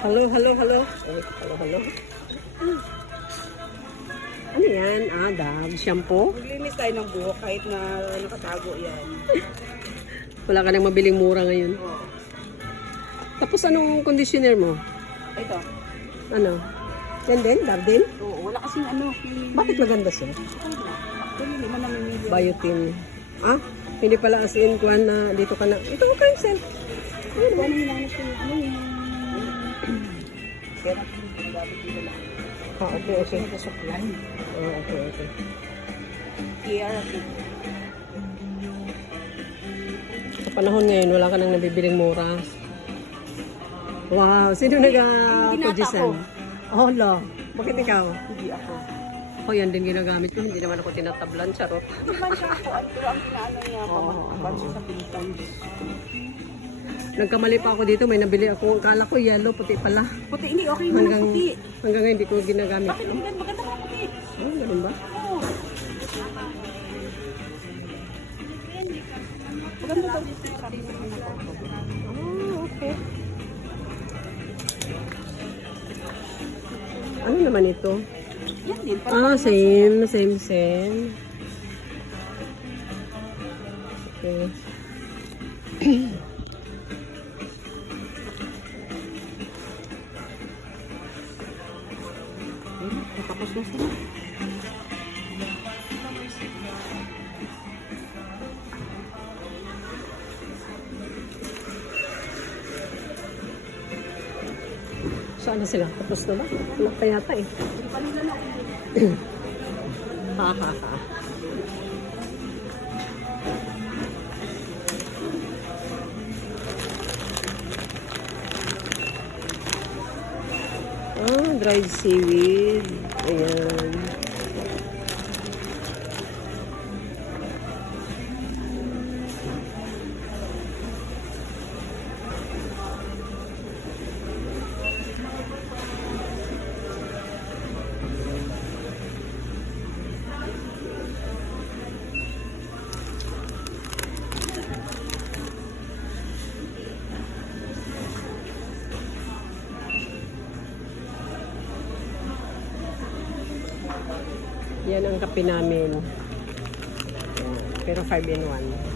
Hello, hello, hello. Ay, hello, hello. Ano yan? Ah, Dove shampoo. Maglinis tayo ng buhok kahit na nakatago yan. Wala ka nang mabiling mura ngayon. Oo. Tapos anong conditioner mo? Ito. Ano? Yan din? Dove din? Oo, wala kasing ano. Bakit maganda siya? Actually, hindi man namimili. Biotin. Ah? Hindi pala as in kuhan na dito ka na. Ito ko kayo sel. Ano ba namin lang siya? Ano yung... Pero dapat dito lang. Ah, okay, okay. Ito sa plan. Ah, okay, okay. Care. Sa panahon ngayon, wala ka nang nabibiling mura. Wow, sino nag-produce ako. Oh, lo. Bakit ikaw? Hindi ako. Ako yan din ginagamit ko. Hindi naman ako tinatablan, charot. Hindi man siya ako. Pero ang kinaano niya, pamansin sa Philippines. Nagkamali pa ako dito, may nabili ako. Akala ko yellow, puti pala. Puti, hindi okay man ang puti. Hanggang ngayon, hindi ko ginagamit. Bakit ang ganda? Maganda ka puti. Oh, ganun ba? Oo. Maganda daw dito yung sabi sa mga ko. Oh, okay. Ano naman ito? Yan din. Ah, same. Okay. Tapos na sila. Saan na sila? Tapos na ba? Wala pa yata eh. Hindi pa nila na. Ha, ha, ha. Ah, dried seaweed. Ayan. Yan ang kape namin. Ayan. Pero 5 in 1.